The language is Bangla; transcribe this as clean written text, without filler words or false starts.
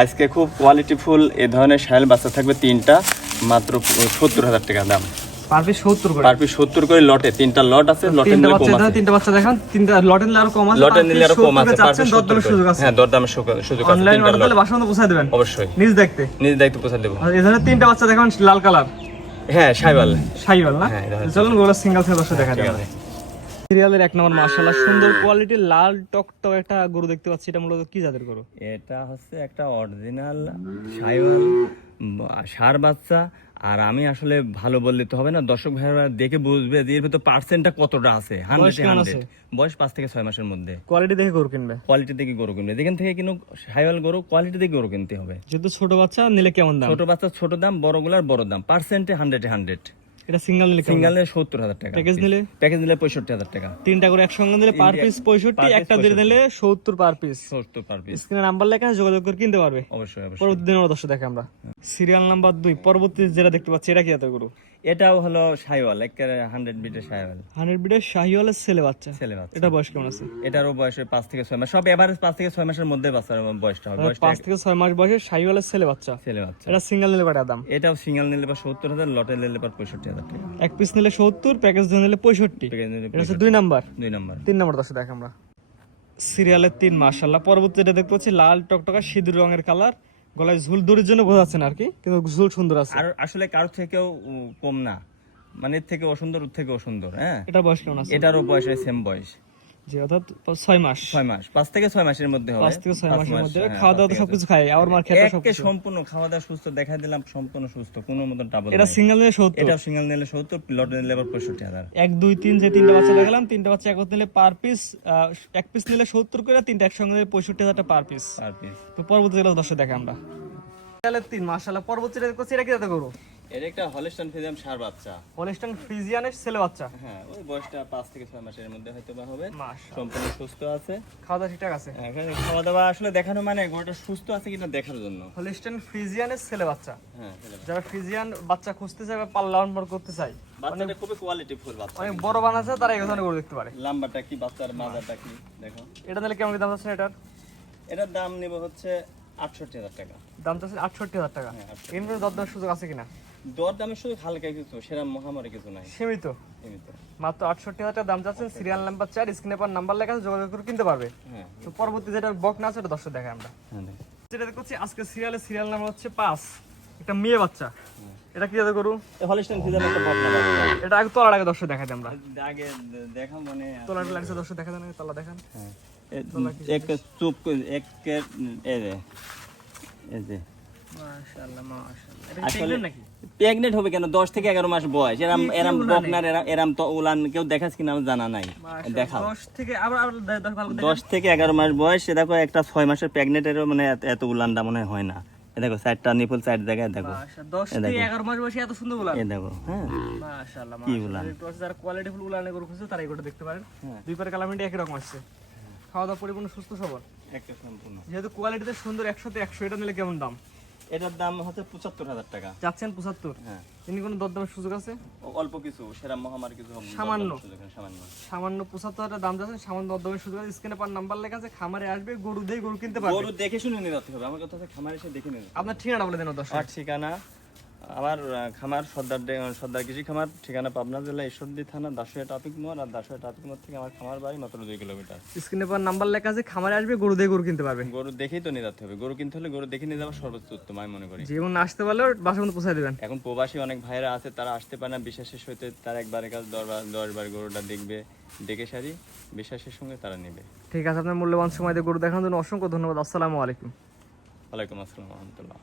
আজকে খুব কোয়ালিটিফুল এ ধরনের শাইল বাচ্চা থাকবে 3টা, মাত্র 70,000 টাকা দাম। পার পিস 70 করে, পার পিস 70 করে লটে 3টা লট আছে। লটে নিলে কম আছে, 3টা বাচ্চা দেখান, 3টা লটে নিলে আরো কম আছে, লটে নিলে আরো কম আছে। পার পিস দরদামের সুযোগ আছে। হ্যাঁ, দরদামের সুযোগ আছে। অনলাইন অর্ডার দিলে বাসার মধ্যে পৌঁছে দিবেন অবশ্যই, নিজ দেখতে পৌঁছে দেব। আর এই ধরনের 3টা বাচ্চা দেখান লাল কালার। হ্যাঁ, শাইওয়াল না? চলুন গোলা সিঙ্গেল থেকে দর্শক দেখা যাবে। সিরিয়ালের 1 নম্বর মাশাআল্লাহ সুন্দর কোয়ালিটির লাল টকটক একটা গরু দেখতে পাচ্ছি। এটা মূলত কি জাতের গরু? এটা হচ্ছে একটা অরিজিনাল শাইওয়াল ষাঁড় বাচ্চা। আর আমি আসলে ভালো বললে তো হবে না, দর্শক ভাইরা দেখে বুঝবে যে এর ভিতর পার্সেন্টটা কতটা আছে। 100 বয়স 5 থেকে 6 মাসের মধ্যে। কোয়ালিটি দেখে গরু কিনবে, কোয়ালিটি দেখে গরু কিনবে। যেখান থেকে কিনো শাইওয়াল গরু, কোয়ালিটি দেখে গরু কিনতে হবে। যেহেতু ছোট বাচ্চা নিলে কেমন দাম? ছোট বাচ্চা ছোট দাম, বড়গুলার বড় দাম। পার্সেন্টে 100। এটা সিঙ্গেল নিলে সিঙ্গেল নিলে 70,000 টাকা, প্যাকেজ নিলে 65,000 টাকা। 3টা করে একসঙ্গে নিলে পার পিস 65, একটা দিয়ে নিলে 70 পার পিস। 70 per piece. স্ক্রিনে নাম্বার লেখা আছে, যোগাযোগ করে কিনতে পারবে। অবশ্যই। পরবর্তী দিনের দর্শক দেখে আমরা সিরিয়াল নাম্বার 2 পরবর্তী যেটা দেখতে পাচ্ছি, এটা কি জাতের গরু? এটাও হলো শাইওয়াল, একেবারে 100 বিটের শাইওয়াল। 100 বিটের শাহিওয়ালের ছেলে বাচ্চা। এটা বয়স কেমন আছে? এটারও বয়স 5 থেকে 6 মাস, সব এভারেজ 5 থেকে 6 মাসের মধ্যে বাচ্চার বয়সটা হবে। 5 থেকে 6 মাস বয়সে শাহিওয়ালের ছেলে বাচ্চা। এটা সিঙ্গেল নিলে কত দাম? এটাও সিঙ্গেল নিলে 70,000, লটে নিলে 65,000 টাকা। এক পিস নিলে 70, প্যাকেজ নিলে 65। এটা হচ্ছে 2 নাম্বার। 3 নাম্বার দর্শক দেখে আমরা সিরিয়ালের 3 মাশাআল্লাহ। পরবর্তী যেটা দেখতে পাচ্ছি লাল টকটকা সিঁদুর রঙের কালার, গলায় ঝুল দড়ির জন্য বোঝা যাচ্ছে না আর কি, কিন্তু ঝুল সুন্দর আছে। আর আসলে কারোর থেকেও কম না, মানে এর থেকে অসুন্দর, ওর থেকে অসুন্দর। হ্যাঁ, এটা বয়স কেমন আছে? এটারও বয়স সেম বয়স, জি, অর্থাৎ 6 মাস। 5 থেকে 6 মাসের মধ্যে হবে। 5 থেকে 6 মাসের মধ্যে খাওয়া দাওয়া তো সবকিছু খায়, আর মার খেতে সবকিছু সম্পূর্ণ খাওয়া দাওয়া সুস্থ দেখা দিলাম, সম্পূর্ণ সুস্থ, কোনো মতন ট্রাবল। এটা সিঙ্গেল নিলে 70, এটা সিঙ্গেল নিলে 70, লটে নিলে 65,000। 1 2 3 যে 3টা বাচ্চা দেখালাম, 3টা বাচ্চা একত্রে নিলে পার পিস এক পিস নিলে 70 করে, 3টা একসঙ্গে নিলে 65,000 টাকা পার পিস। তো পরবর্তী যেটা দর্শক দেখে আমরা সিরিয়ালের 3 মাশাআল্লাহ। পরবর্তী যেটা দেখতে এটা কি জাতের গরু? এটা একটা হলস্টাইন ফ্রিজিয়ান ষাঁড় বাচ্চা। হলস্টাইন ফ্রিজিয়ানের ছেলে বাচ্চা। হ্যাঁ, ওই বয়সটা 5 থেকে 6 মাসের মধ্যে হয়তো বা হবে। সম্পূর্ণ সুস্থ আছে, খাওয়া দাওয়া ঠিকঠাক আছে। এখানে খাওয়া দাওয়া আসলে দেখানো মানে গরুটা সুস্থ আছে কিনা দেখার জন্য। হলস্টাইন ফ্রিজিয়ানের ছেলে বাচ্চা। হ্যাঁ, যারা ফ্রিজিয়ান বাচ্চা খুঁজতে চায় বা পাল্লা লালন করতে চায়, বাচ্চাটা খুবই কোয়ালিটিফুল বাচ্চা, অনেক বড় বানাচ্ছে, তারা এই ধরনের গরু দেখতে পারে। লম্বাটা কি, বাচ্চার মাজাটা কি দেখো। এটা নিলে কেমন দাম আছে এটার? এটার দাম নিব হচ্ছে 68,000 টাকা। দাম চাচ্ছে 68,000 টাকা। এর মধ্যে দরদামের সুযোগ আছে কিনা? দর দামের শুধু হালকা কিছু, সেরকম মহামারী কিছু নাই, সীমিত। মাত্র 68,000 টাকা দাম চাচ্ছেন। সিরিয়াল নাম্বার 4, স্ক্রিনে পর নাম্বার লেখা আছে, যোগাযোগ করে কিনতে পারবে। তো পরবর্তী যেটা বক না আছে এটা দর্শক দেখে আমরা যেটা দেখছি আজকে সিরিয়াল নাম্বার হচ্ছে 5, একটা মেয়ে বাচ্চা। এটা কি জাতের গরু? হলস্টাইন ফ্রিজিয়ান একটা বকনা বাচ্চা। এটা আগে তলার আগে দর্শক দেখাই আমরা, আগে দেখা মানে তলাটা লাগছে দর্শক দেখা দেন, তলা দেখান। এক চুপ এক এই যে মাশাআল্লাহ মাশাআল্লাহ। এটা আসলে নাকি প্রেগনেন্ট হবে কেন? 10 থেকে 11 মাস বয়স। এরম বকনার এরম তো উলান কেউ দেখাস কিনা আমার জানা নাই। দেখা 10 থেকে আবার 10 থেকে 11 মাস বয়স। সে দেখো একটা 6 মাসের প্রেগনেন্টেরও মানে এত উলানটা মনে হয় না। এ দেখো সাইডটা নিপল সাইড জায়গায় দেখো। মাশাআল্লাহ 10 থেকে 11 মাস বয়সে এত সুন্দর উলান। এই দেখো। হ্যাঁ, মাশাআল্লাহ মাশাআল্লাহ। একটু যারা কোয়ালিটিফুল উলানে গরু খুঁজছে তারা এগুলো দেখতে পারেন। দুই পারে কালামিটি একই রকম আসছে। খাওয়া দাওয়া পরিপূর্ণ সুস্থ সবল, একটা সম্পূর্ণ। যেহেতু কোয়ালিটিতে সুন্দর 100 তে 100। এটা নিলে কেমন দাম? এটার দাম হচ্ছে 75,000 টাকা। যাচ্ছেন 75? হ্যাঁ। তিনি কোনো দরদামের সুযোগ আছে? অল্প কিছু, সেরা মহামারী কিছু হবে, সামান্য সামান্য 75,000 টাকা দাম যাচ্ছেন। সামান্য দরদামের সুযোগ আছে। স্ক্রিনে পার নাম্বার লেখা আছে, খামারে আসবে, গরু দিয়ে গরু কিনতে পারবে। গরু দেখে শুনে নিতে হবে। আমার কথা হচ্ছে খামারে এসে দেখে নিতে। আপনার ঠিকানা বলে দেন দর্শক। আমার ঠিকানা, আমার খামার সর্দার কৃষি খামার, ঠিকানা পাবনা জেলা ঈশ্বরদী থানা, দাসুয়া ট্রাফিক মোড়। আর দাসুয়া ট্রাফিক মোড় থেকে আমার খামার বাড়ি মাত্র 2 কিলোমিটার। স্ক্রিনে পার নাম্বার লেখা আছে, খামারে আসবে, গরু দিয়ে গরু কিনতে পারবে। গরু দেখেই তো নিতে হবে। গরু কিনতে হলে গরু দেখে নিয়ে যাওয়া সর্বোচ্চ উত্তম আমি মনে করি। যেমন আসতে পারলেও বাসার মধ্যে পৌঁছে দেবেন। এখন প্রবাসী অনেক ভাইরা আছে, তারা আসতে পারে না বিশ্বাসের সহিত। তারা একবারের কাছে 10 বার গরুটা দেখবে, দেখে সারি বিশ্বাসের সঙ্গে তারা নেবে। ঠিক আছে, আপনার মূল্যবান সময় দিয়ে গরু দেখানোর জন্য অসংখ্য ধন্যবাদ। আসসালামু আলাইকুম। ওয়ালাইকুম আসসালাম রহমতুল্লাহ।